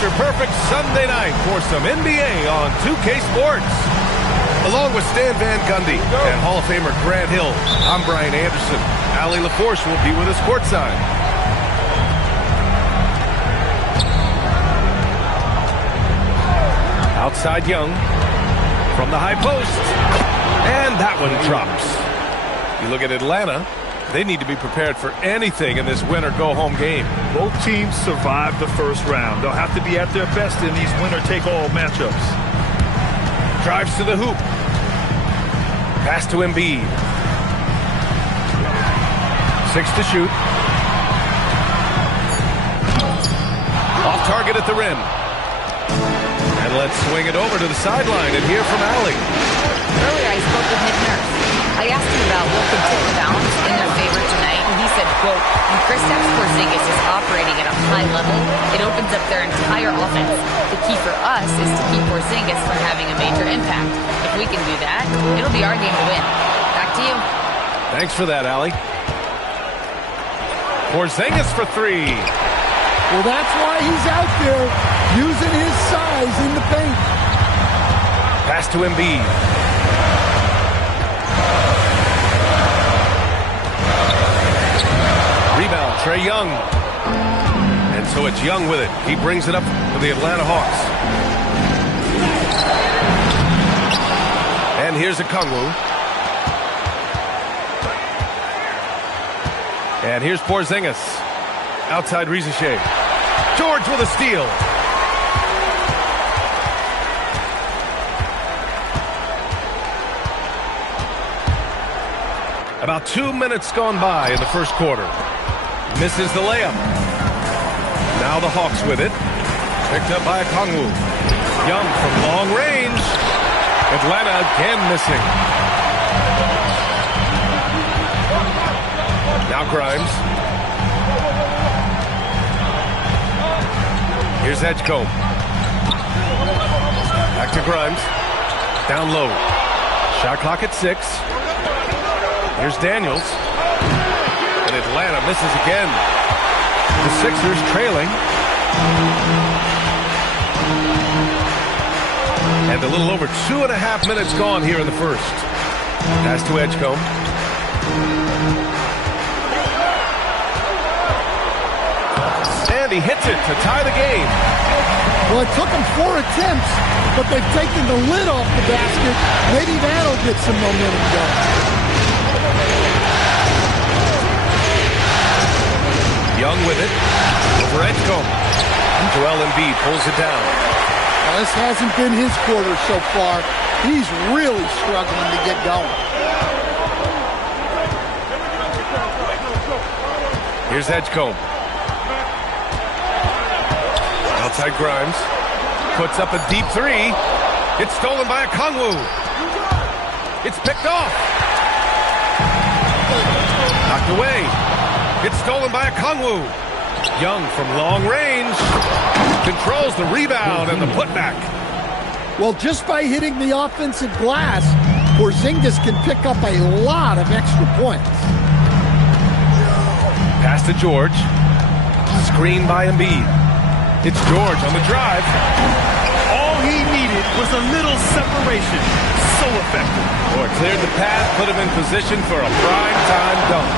picture-perfect Sunday night for some NBA on 2K Sports. Along with Stan Van Gundy and Hall of Famer Grant Hill, I'm Brian Anderson. Allie LaForce will be with us courtside. Outside Young from the high post. And that one drops. You look at Atlanta, they need to be prepared for anything in this win-or-go-home game. Both teams survived the first round. They'll have to be at their best in these winner-take-all matchups. Drives to the hoop. Pass to Embiid. 6 to shoot. Off target at the rim. And let's swing it over to the sideline and hear from Allie. Earlier I spoke with Nick Nurse. I asked him about what could tip the balance in their favor tonight, and he said, quote, when Kristaps Porzingis is operating at a high level, it opens up their entire offense. The key for us is to keep Porzingis from having a major impact. If we can do that, it'll be our game to win. Back to you. Thanks for that, Allie. Porzingis for 3. Well, that's why he's out there using his size in the paint. Pass to Embiid. Rebound, Trae Young. And so it's Young with it. He brings it up for the Atlanta Hawks. And here's Okongwu. And here's Porzingis. Outside Rizichet. George with a steal. About 2 minutes gone by in the first quarter. Misses the layup. Now the Hawks with it. Picked up by Okongwu. Young from long range. Atlanta again missing. Now Grimes. Here's Edgecombe. Back to Grimes. Down low. Shot clock at 6. Here's Daniels. And Atlanta misses again. The Sixers trailing. And a little over 2.5 minutes gone here in the first. Pass to Edgecombe. And he hits it to tie the game. Well, it took them 4 attempts, but they've taken the lid off the basket. Maybe that'll get some momentum going. Young with it. Over Edgecombe. And Joel Embiid pulls it down. Well, this hasn't been his quarter so far. He's really struggling to get going. Here's Edgecombe. Outside Grimes. Puts up a deep 3. It's stolen by Okongwu. It's picked off. Knocked away. It's stolen by Okongwu. Young from long range. Controls the rebound and the putback. Well, just by hitting the offensive glass, Porzingis can pick up a lot of extra points. Pass to George. Screen by Embiid. It's George on the drive. All he needed was a little separation. So effective. Boy, cleared the path, put him in position for a prime-time dunk.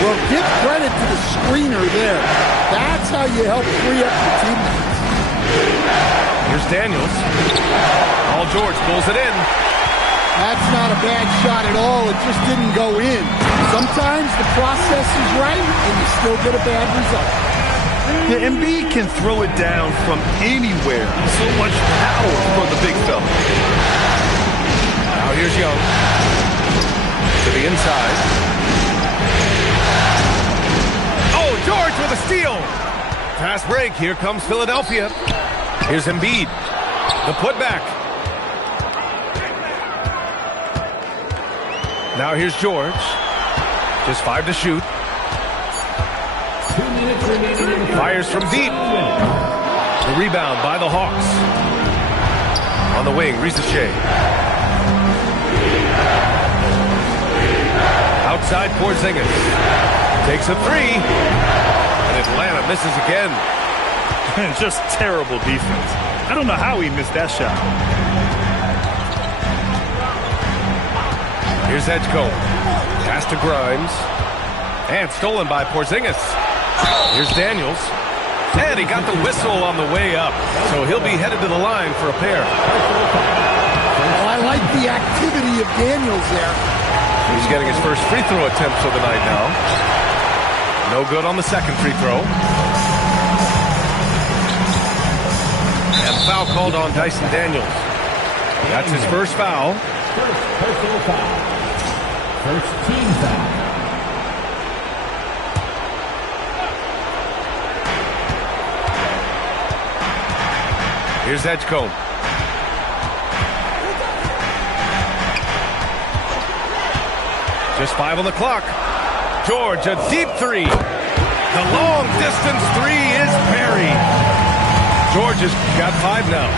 Well, give credit to the screener there. That's how you help free up your teammates. Here's Daniels. Paul George pulls it in. That's not a bad shot at all. It just didn't go in. Sometimes the process is right, and you still get a bad result. The Embiid can throw it down from anywhere. So much power from the big fella. Now here's Young. To the inside. Oh, George with a steal. Fast break. Here comes Philadelphia. Here's Embiid. The putback. Now here's George. Just 5 to shoot. Fires from deep. The rebound by the Hawks. On the wing, Rizichet. Outside Porzingis. Takes a 3. And Atlanta misses again. And just terrible defense. I don't know how he missed that shot. Here's Edgecombe. Pass to Grimes. And stolen by Porzingis. Here's Daniels. And he got the whistle on the way up. So he'll be headed to the line for a pair. Well, I like the activity of Daniels there. He's getting his first free throw attempts of the night now. No good on the second free throw. And foul called on Dyson Daniels. That's his first foul. Personal foul. First team foul. Here's Edgecombe. Just 5 on the clock. George, a deep three. The long distance three is buried. George has got 5 now.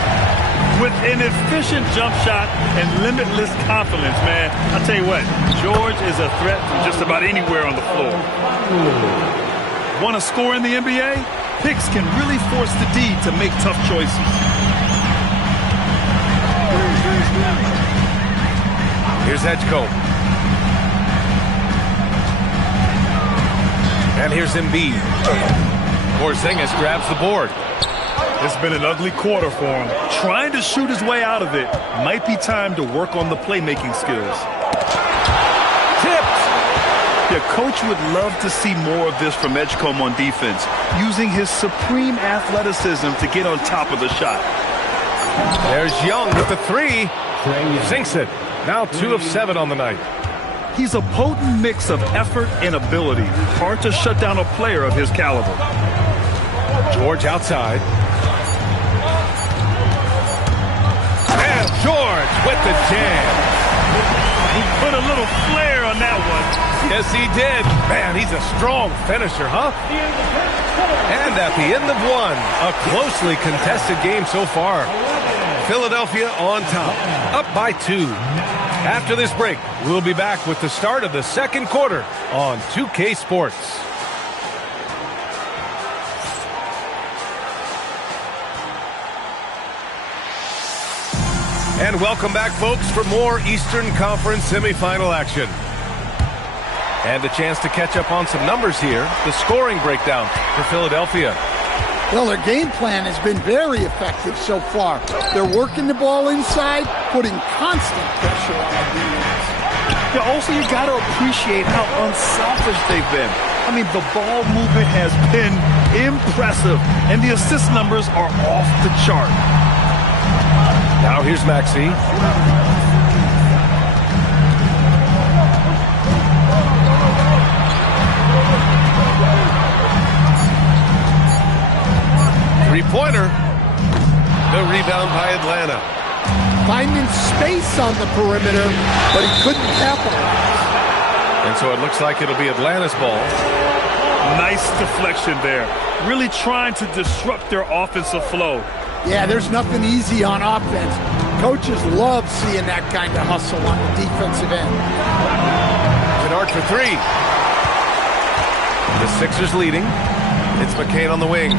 With an efficient jump shot and limitless confidence, man, I'll tell you what, George is a threat from just about anywhere on the floor. Want to score in the NBA? Picks can really force the D to make tough choices. Here's Edgecombe. And here's Embiid. Porzingis grabs the board. It's been an ugly quarter for him. Trying to shoot his way out of it. Might be time to work on the playmaking skills. Tipped. Yeah, coach would love to see more of this from Edgecombe on defense, using his supreme athleticism to get on top of the shot. There's Young with the three. Sinks it. Now 2 of 7 on the night. He's a potent mix of effort and ability. Hard to shut down a player of his caliber. George outside. And George with the jam. He put a little flair on that one. Yes, he did. Man, he's a strong finisher, huh? And at the end of 1, a closely contested game so far. Philadelphia on top, up by 2. After this break, we'll be back with the start of the second quarter on 2K Sports. And welcome back, folks, for more Eastern Conference semifinal action. And a chance to catch up on some numbers here. The scoring breakdown for Philadelphia. Well, their game plan has been very effective so far. They're working the ball inside, putting constant pressure on the defense. Yeah, also, you got to appreciate how unselfish they've been. I mean, the ball movement has been impressive, and the assist numbers are off the chart. Now here's Maxey. Three-pointer. The rebound by Atlanta. Finding space on the perimeter, but he couldn't capitalize. And so it looks like it'll be Atlanta's ball. Nice deflection there. Really trying to disrupt their offensive flow. Yeah, there's nothing easy on offense. Coaches love seeing that kind of hustle on the defensive end. Kennard for 3. The Sixers leading. It's McCain on the wing.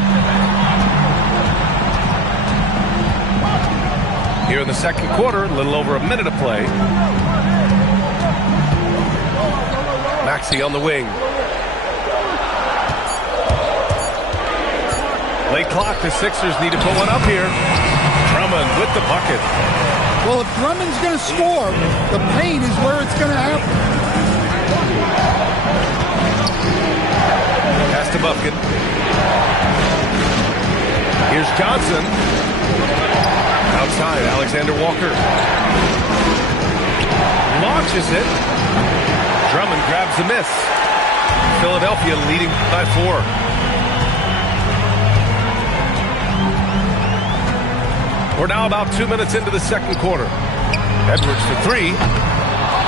Here in the second quarter, a little over a minute of play. Maxey on the wing. Late clock, the Sixers need to put one up here. Drummond with the bucket. Well, if Drummond's going to score, the paint is where it's going to happen. Pass to Bucket. Here's Johnson. Outside, Alexander Walker. Launches it. Drummond grabs the miss. Philadelphia leading by 4. We're now about 2 minutes into the second quarter. Edwards for 3.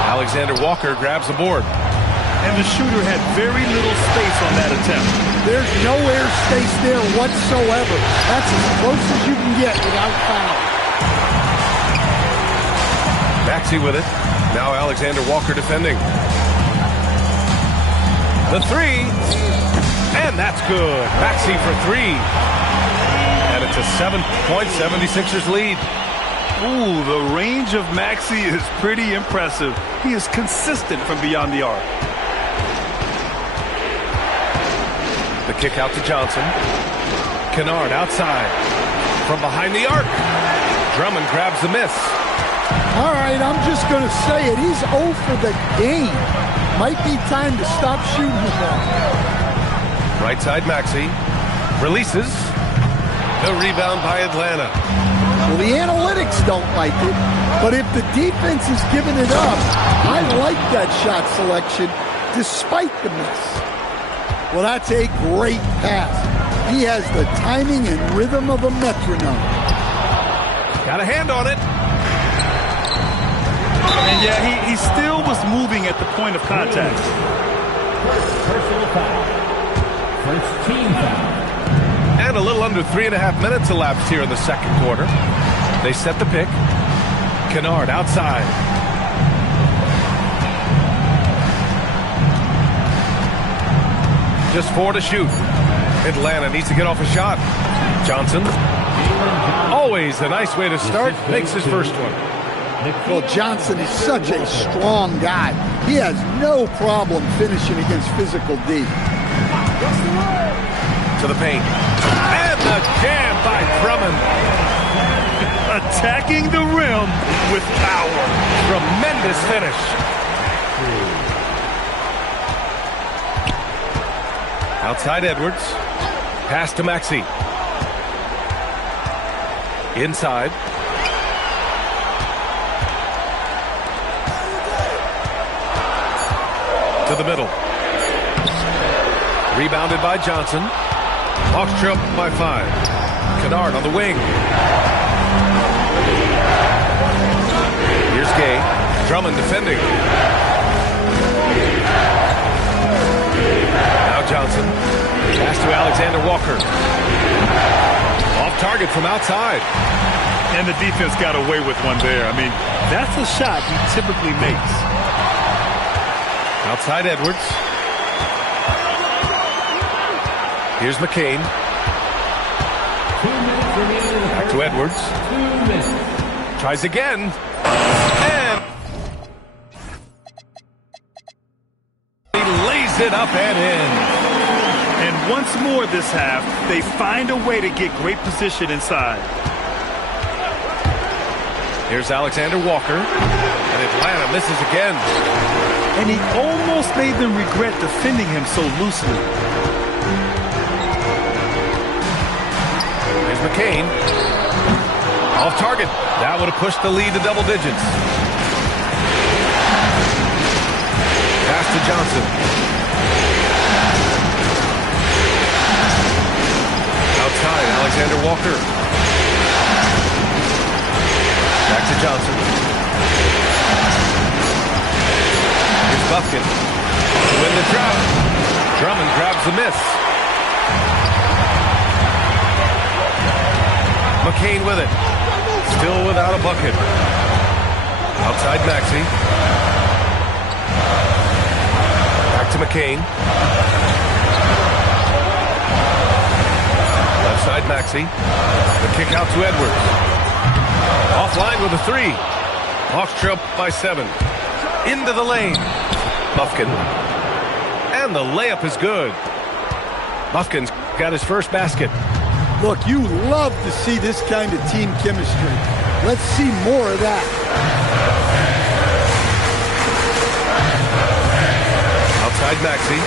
Alexander Walker grabs the board. And the shooter had very little space on that attempt. There's no air space there whatsoever. That's as close as you can get without foul. Maxey with it. Now Alexander Walker defending. The 3. And that's good. Maxey for 3. it's a 7-point 76ers lead. Ooh, the range of Maxey is pretty impressive. He is consistent from beyond the arc. The kick out to Johnson. Kennard outside. From behind the arc. Drummond grabs the miss. All right, I'm just going to say it. He's 0 for the game. Might be time to stop shooting the ball. Right side Maxey. Releases. The rebound by Atlanta. Well, the analytics don't like it, but if the defense is giving it up, I like that shot selection despite the miss. Well, that's a great pass. He has the timing and rhythm of a metronome. Got a hand on it. And yeah, he still was moving at the point of contact. Personal foul. First team foul. And a little under 3.5 minutes elapsed here in the second quarter. They set the pick. Kennard outside. Just 4 to shoot. Atlanta needs to get off a shot. Johnson. Always a nice way to start. Makes his first one. Well, Johnson is such a strong guy. He has no problem finishing against physical D. To the paint. And the jam by Drummond. Attacking the rim with power. Tremendous finish. Outside Edwards. Pass to Maxey. Inside. To the middle. Rebounded by Johnson. Hawks trail by 5. Kennard on the wing. Here's Gay. Drummond defending. Now Johnson. Pass to Alexander Walker. Off target from outside. And the defense got away with one there. I mean, that's a shot he typically makes. Outside Edwards. Here's McCain. 2 minutes remaining in the Back to Edwards. 2 minutes. Tries again. And he lays it up and in. And once more this half, they find a way to get great position inside. Here's Alexander Walker. And Atlanta misses again. And he almost made them regret defending him so loosely. Here's McCain. Off target. That would have pushed the lead to double digits. Pass to Johnson. Outside, Alexander Walker. Back to Johnson. Here's Buffkin. To win the drought. Drummond grabs the miss. McCain with it. Still without a bucket. Outside Maxey. Back to McCain. Left side Maxey. The kick out to Edwards. Offline with a 3. Hawks trail by 7. Into the lane. Buffkin. And the layup is good. Buffkin's got his first basket. Look, you love to see this kind of team chemistry. Let's see more of that. Outside Maxey.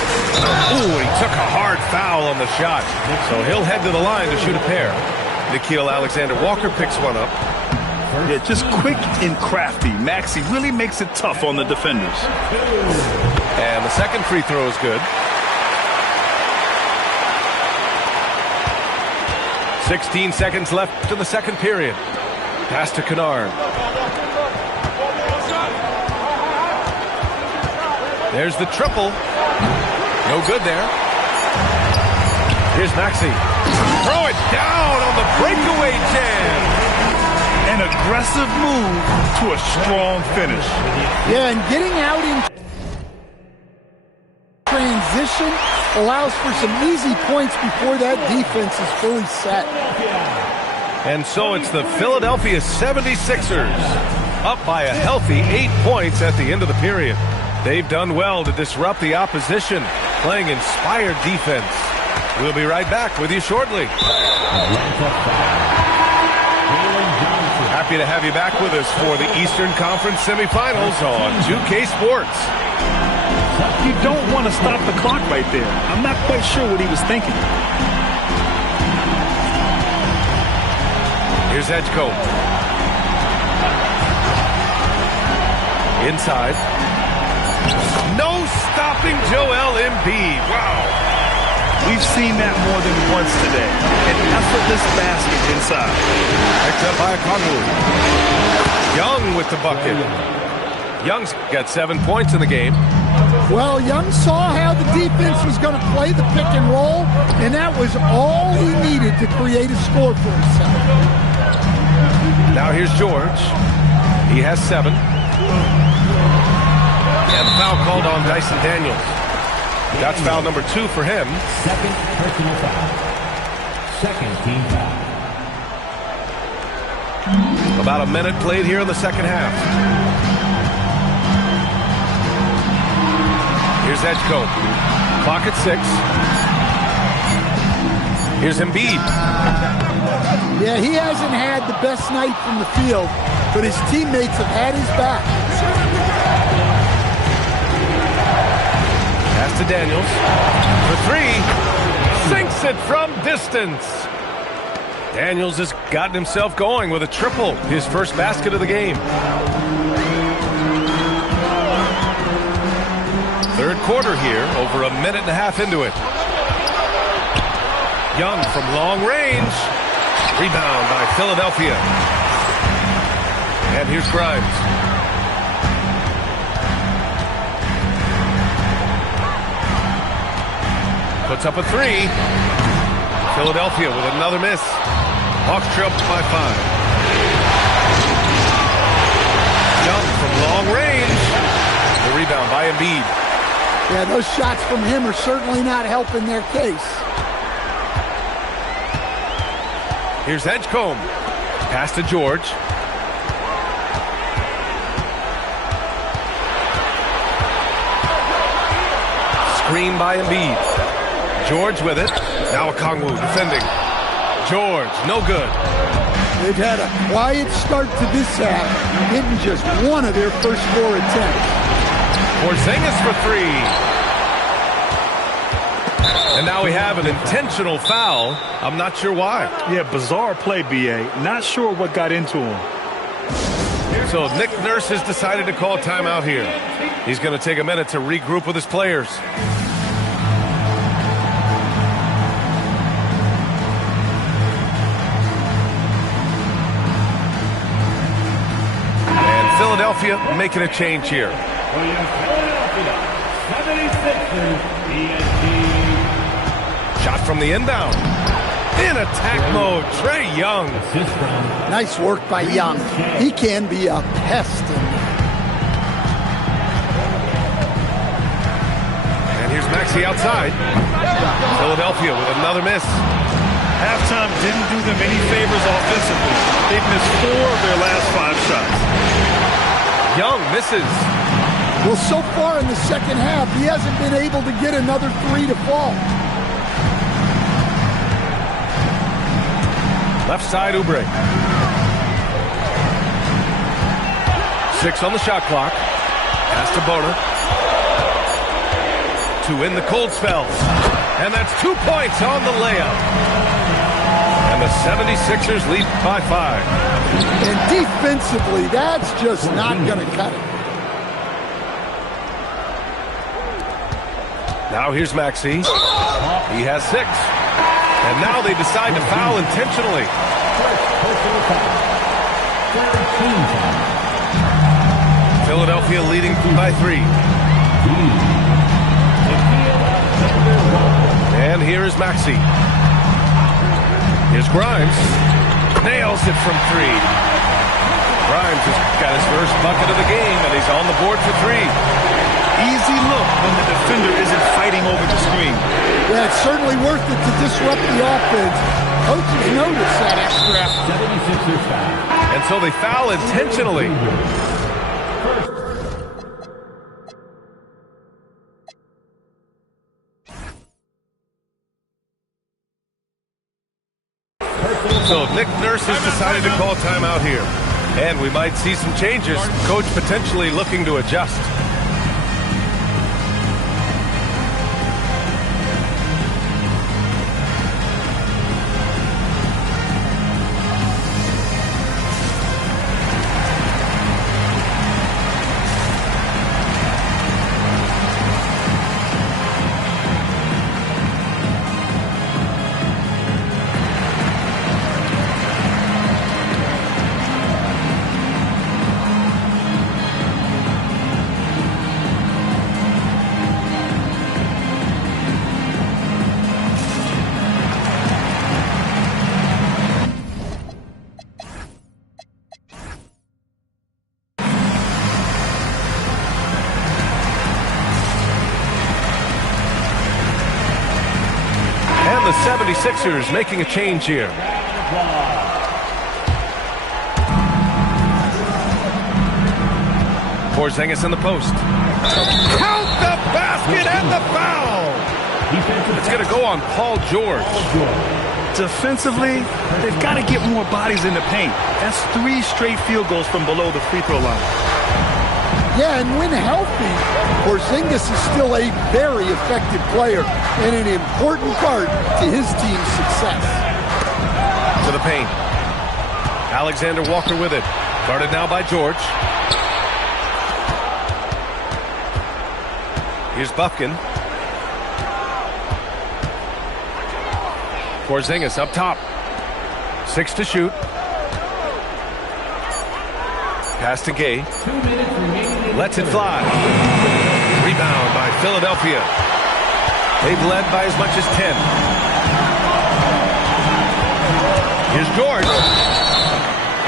Ooh, he took a hard foul on the shot. So he'll head to the line to shoot a pair. Nikhil Alexander Walker picks one up. Yeah, just quick and crafty. Maxey really makes it tough on the defenders. And the second free throw is good. 16 seconds left to the second period. Pass to Kennard. There's the triple. No good there. Here's Maxey. Throw it down on the breakaway jam. An aggressive move to a strong finish. Yeah, and getting out in transition allows for some easy points before that defense is fully set. And so it's the Philadelphia 76ers up by a healthy 8 points at the end of the period. They've done well to disrupt the opposition, playing inspired defense. We'll be right back with you shortly. Happy to have you back with us for the Eastern Conference semifinals on 2K Sports. You don't want to stop the clock right there. I'm not quite sure what he was thinking. Here's Edgecombe. Inside. No stopping Joel Embiid. Wow. We've seen that more than once today. An effortless basket inside. Picked up by Conley. Young with the bucket. Young's got 7 points in the game. Well, Young saw how the defense was going to play the pick and roll, and that was all he needed to create a score for himself. Now here's George. He has 7. And the foul called on Dyson Daniels. That's foul number 2 for him. Second personal foul. Second team foul. About a minute played here in the second half. Here's Edgecombe. Clock at 6. Here's Embiid. Yeah, he hasn't had the best night from the field, but his teammates have had his back. Pass to Daniels. For 3. Sinks it from distance. Daniels has gotten himself going with a triple. His first basket of the game. Third quarter here, over a minute and a half into it. Young from long range. Rebound by Philadelphia. And here's Grimes. Puts up a 3. Philadelphia with another miss. Hawks trail by 5. Young from long range. The rebound by Embiid. Yeah, those shots from him are certainly not helping their case. Here's Edgecombe. Pass to George. Screen by Embiid. George with it. Now Okongwu defending. George, no good. They've had a quiet start to this half, hitting just one of their first 4 attempts. Porzingis for 3. And now we have an intentional foul. I'm not sure why. Yeah, bizarre play, B.A. Not sure what got into him. So Nick Nurse has decided to call timeout here. He's going to take a minute to regroup with his players. And Philadelphia making a change here. For your Philadelphia 76ers, ESG. Shot from the inbound. In attack mode, Trae Young. Assist from Nice work by Young. He can be a pest in there. And here's Maxey outside. Philadelphia with another miss. Halftime didn't do them any favors offensively. They've missed 4 of their last 5 shots. Young misses. Well, so far in the second half, he hasn't been able to get another 3 to fall. Left side, Oubre. 6 on the shot clock. Pass to Bona. To win the cold spell. And that's 2 points on the layup. And the 76ers lead by 5. And defensively, that's just not going to cut it. Now here's Maxey. He has 6. And now they decide to foul intentionally. personal foul. Third team foul. Philadelphia leading by 3. And here is Maxey. Here's Grimes. Nails it from 3. Grimes has got his first bucket of the game, and he's on the board for 3. easy look when the defender isn't fighting over the screen. Yeah, it's certainly worth it to disrupt the offense. Coaches notice that extra effort. 76ers foul. And so they foul intentionally. So Nick Nurse has decided to call timeout here. And we might see some changes. Coach potentially looking to adjust. The 76ers making a change here. Porzingis in the post. Count the basket and the foul! It's going to go on Paul George. Defensively, they've got to get more bodies in the paint. That's 3 straight field goals from below the free throw line. Yeah, and when healthy, Porzingis is still a very effective player and an important part to his team's success. To the paint. Alexander Walker with it. Guarded now by George. Here's Buffkin. Porzingis up top. 6 to shoot. Pass to Gay. Lets it fly. Rebound by Philadelphia. They've led by as much as 10. Here's George.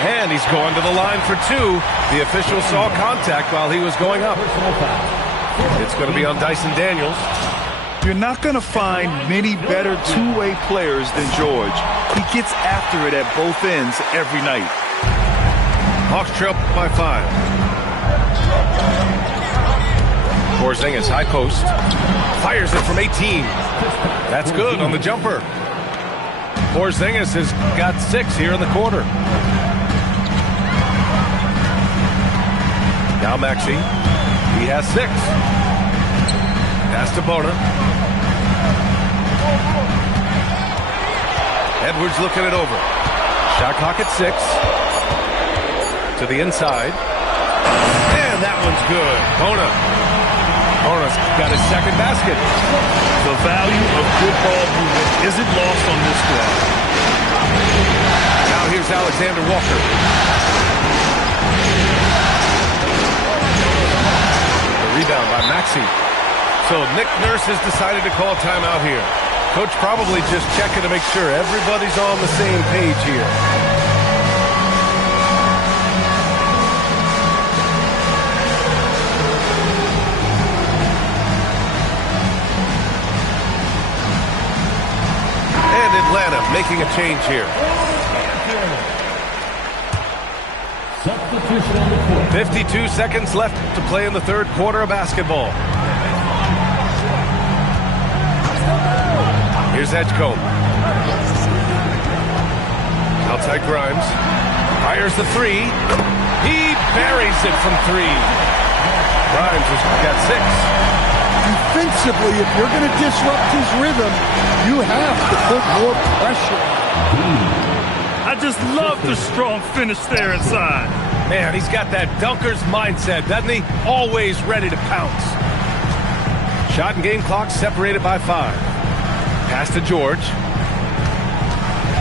And he's going to the line for 2. The official saw contact while he was going up. It's going to be on Dyson Daniels. You're not going to find many better two-way players than George. He gets after it at both ends every night. Hawks trail by 5. Porzingis, high post. Fires it from 18. That's good on the jumper. Porzingis has got 6 here in the quarter. Now Maxey. He has 6. Pass to Bona. Edwards looking it over. Shot clock at 6. To the inside. And that one's good. Bona's got his second basket. The value of good ball movement isn't lost on this squad. Now here's Alexander Walker. The rebound by Maxey. So Nick Nurse has decided to call timeout here. Coach probably just checking to make sure everybody's on the same page here. And Atlanta making a change here. Substitution on the court. 52 seconds left to play in the third quarter of basketball. Here's Edgecombe. Outside Grimes. Fires the 3. He buries it from 3. Grimes has got 6. Defensively, if you're going to disrupt his rhythm, you have to put more pressure. I just love the strong finish there inside. Man, he's got that dunker's mindset, doesn't he? Always ready to pounce. Shot and game clock separated by 5. Pass to George.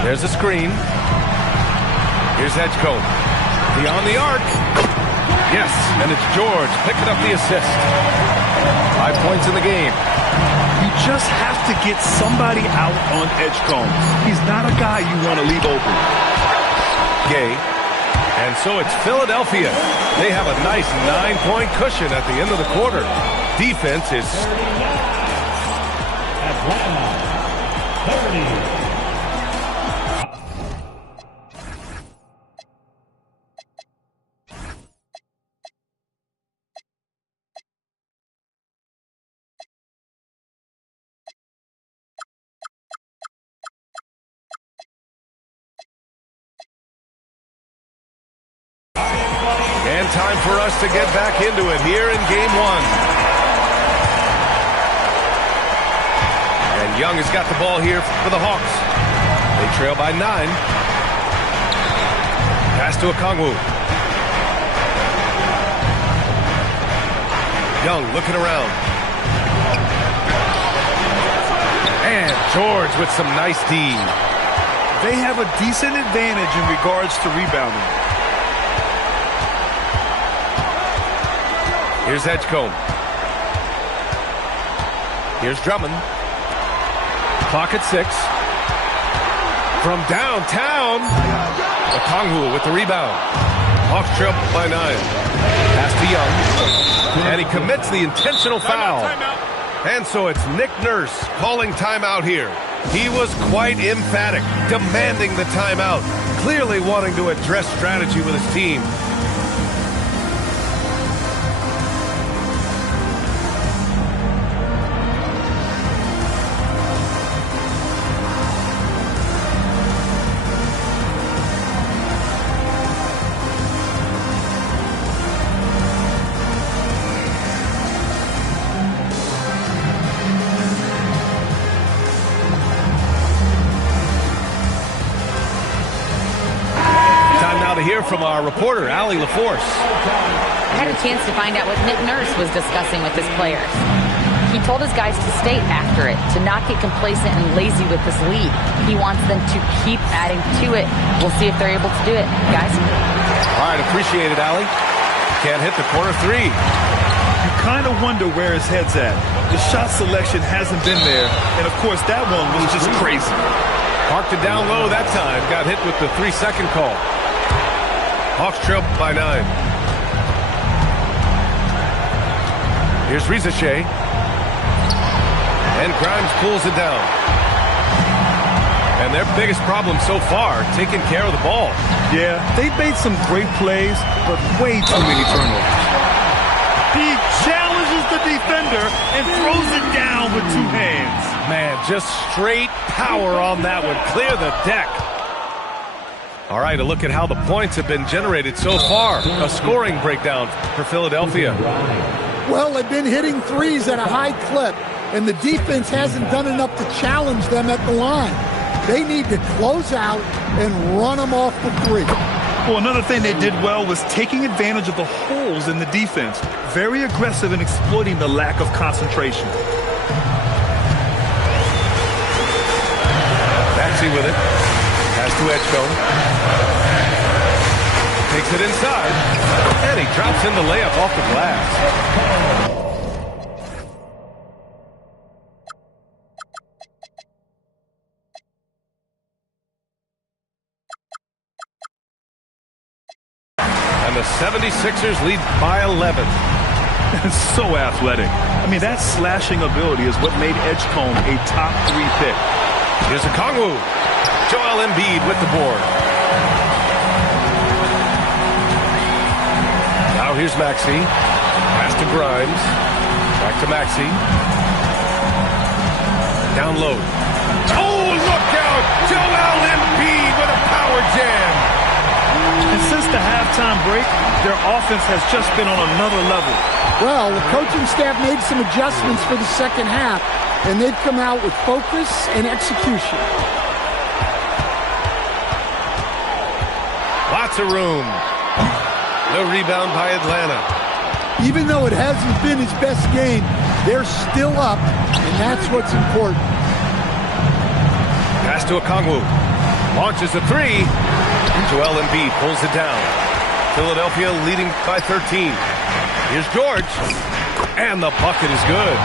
There's a screen. Here's Edgecombe. Beyond the arc. Yes, and it's George picking up the assist. 5 points in the game. You just have to get somebody out on Edgecombe. He's not a guy you want to leave open. Gay. And so it's Philadelphia. They have a nice 9-point cushion at the end of the quarter. defense is... Atlanta, 30. And time for us to get back into it here in game one. And Young has got the ball here for the Hawks. They trail by 9. Pass to Okongwu. Young looking around. And George with some nice D. They have a decent advantage in regards to rebounding. Here's Edgecombe. Here's Drummond. Clock at 6. From downtown, Okongwu with the rebound. Hawks trail by 9. Pass to Young. And he commits the intentional foul. And so it's Nick Nurse calling timeout here. He was quite emphatic, demanding the timeout, clearly wanting to address strategy with his team. Hear from our reporter, Allie LaForce. I had a chance to find out what Nick Nurse was discussing with his players. He told his guys to stay after it, to not get complacent and lazy with this lead. He wants them to keep adding to it. We'll see if they're able to do it, guys. All right, appreciate it, Allie. Can't hit the corner 3. You kind of wonder where his head's at. The shot selection hasn't been there, and of course that one was just crazy. Parked it down low that time. Got hit with the 3-second call. Hawks trail by 9. Here's Rizachet. And Grimes pulls it down. And their biggest problem so far, taking care of the ball. Yeah, they've made some great plays, but way too many turnovers. He challenges the defender and throws it down with 2 hands. Man, just straight power on that one. Clear the deck. All right, a look at how the points have been generated so far. A scoring breakdown for Philadelphia. Well, they've been hitting threes at a high clip, and the defense hasn't done enough to challenge them at the line. They need to close out and run them off the 3. Well, another thing they did well was taking advantage of the holes in the defense. Very aggressive in exploiting the lack of concentration. Maxey with it. Pass to Edgecombe. Takes it inside. And he drops in the layup off the glass. And the 76ers lead by 11. So athletic. I mean, that slashing ability is what made Edgecombe a top 3 pick. Here's Okongwu. Joel Embiid with the board. Now here's Maxey. Pass to Grimes. Back to Maxey. Down low. Oh, look out! Joel Embiid with a power jam. And since the halftime break, their offense has just been on another level. Well, the coaching staff made some adjustments for the second half, and they've come out with focus and execution. Lots of room. No rebound by Atlanta. Even though it hasn't been his best game, they're still up, and that's what's important. Pass to Okongwu. Launches a 3. Joel Embiid pulls it down. Philadelphia leading by 13. Here's George. And the bucket is good.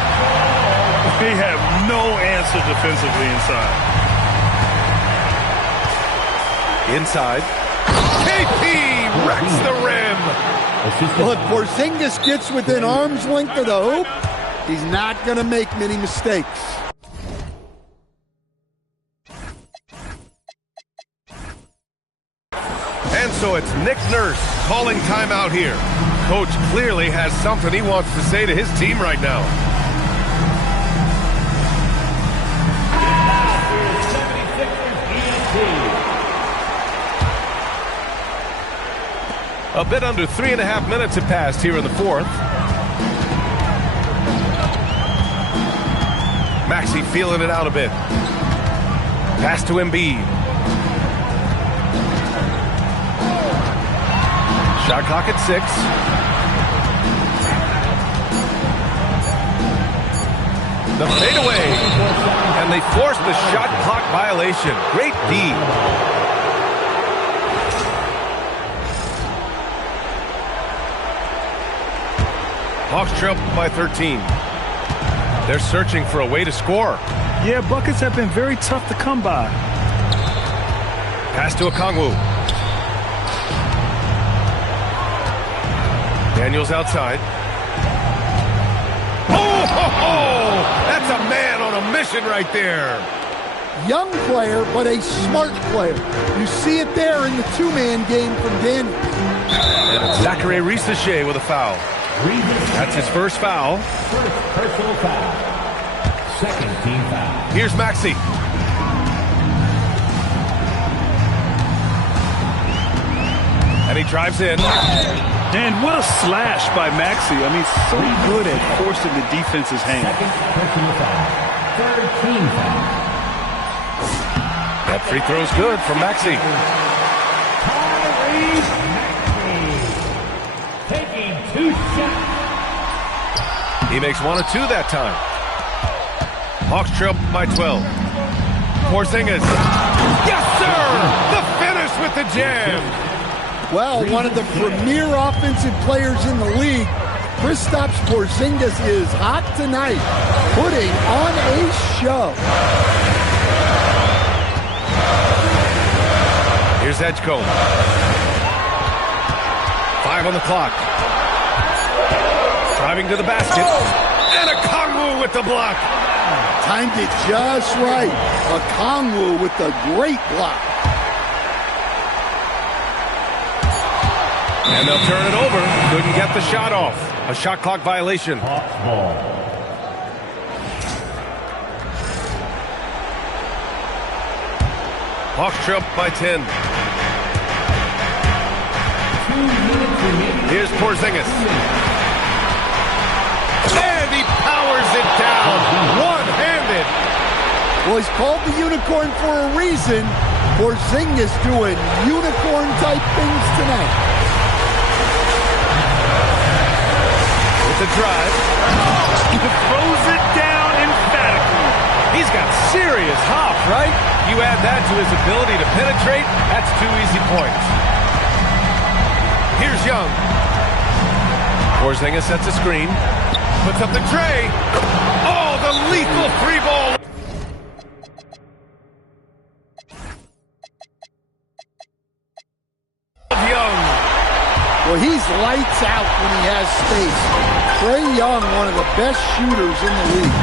They have no answer defensively inside. Inside. KP wrecks the rim. Well, if Porzingis gets within arm's length of the hoop, He's not going to make many mistakes. And so it's Nick Nurse calling timeout here. Coach clearly has something he wants to say to his team right now. A bit under 3.5 minutes have passed here in the fourth. Maxey feeling it out a bit. Pass to Embiid. Shot clock at 6. The fadeaway. And they force the shot clock violation. Great D. Hawks trail by 13. They're searching for a way to score. Yeah, buckets have been very tough to come by. Pass to Okongwu. Daniels outside. Oh! That's a man on a mission right there. Young player, but a smart player. You see it there in the two-man game from Daniels. And it's Zachary Risacher with a foul. That's his first foul. First personal foul. Second team foul. Here's Maxey. And he drives in. And what a slash by Maxey. I mean, so good at forcing the defense's hand. Second personal foul. Third team foul. That free throw's good from Maxey. Taking 2 shots. He makes 1 of 2 that time. Hawks trail by 12. Porzingis. Yes, sir! The finish with the jam. Well, one of the premier offensive players in the league, Kristaps Porzingis is hot tonight, putting on a show. Here's Edgecombe. 5 on the clock. Driving to the basket. And Okongwu with the block. Timed it just right. Okongwu with the great block. And they'll turn it over. Couldn't get the shot off. A shot clock violation. Hawks ball. Hawks trail by 10. 2 minutes remaining. Here's Porzingis. And he powers it down. One-handed. Well, he's called the unicorn for a reason. Porzingis doing unicorn-type things tonight. With the drive. He throws it down emphatically. He's got serious hop, right? You add that to his ability to penetrate, that's 2 easy points. Here's Young. Porzingis sets a screen. Puts up the tray. Oh, the lethal free ball. Young. Well, he's lights out when he has space. Trae Young, one of the best shooters in the league.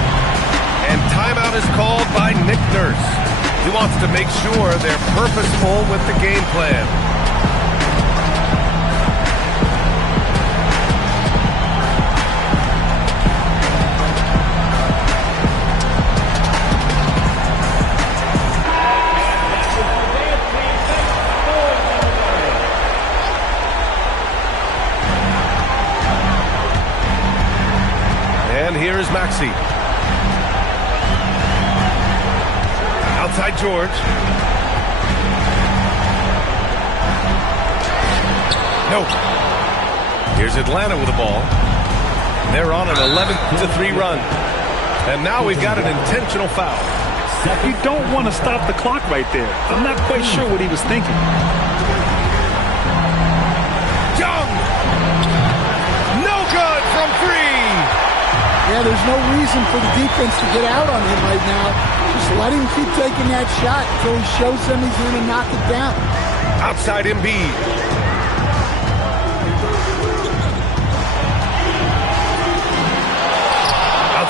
And timeout is called by Nick Nurse. He wants to make sure they're purposeful with the game plan. And here is Maxey. Outside George. No. Here's Atlanta with the ball. They're on an 11-3 run. And now we've got an intentional foul. You don't want to stop the clock right there. I'm not quite sure what he was thinking. Young! No good from 3! Yeah, there's no reason for the defense to get out on him right now. Just let him keep taking that shot until he shows them he's going to knock it down. Outside Embiid.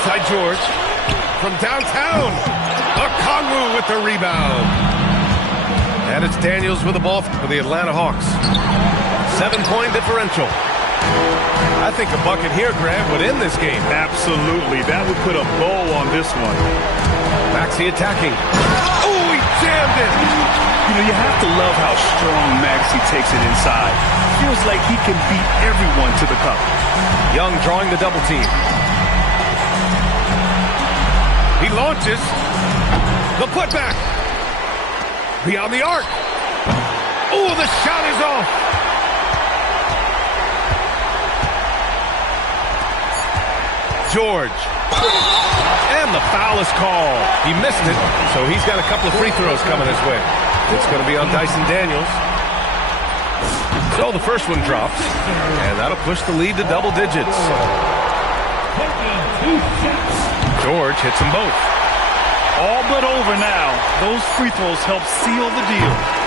Outside George. From downtown. Okongwu with the rebound. And it's Daniels with the ball for the Atlanta Hawks. 7-point differential. I think a bucket here, Grant, would end this game. Absolutely. That would put a bow on this one. Maxey attacking. Oh, he jammed it. You know, you have to love how strong Maxey takes it inside. Feels like he can beat everyone to the cup. Young drawing the double team. He launches. The putback. Beyond the arc. Oh, the shot is off. George. And the foul is called. He missed it, so he's got a couple of free throws coming his way. It's going to be on Dyson Daniels. So the first one drops, and that'll push the lead to double digits. George hits them both. All but over now. Those free throws help seal the deal.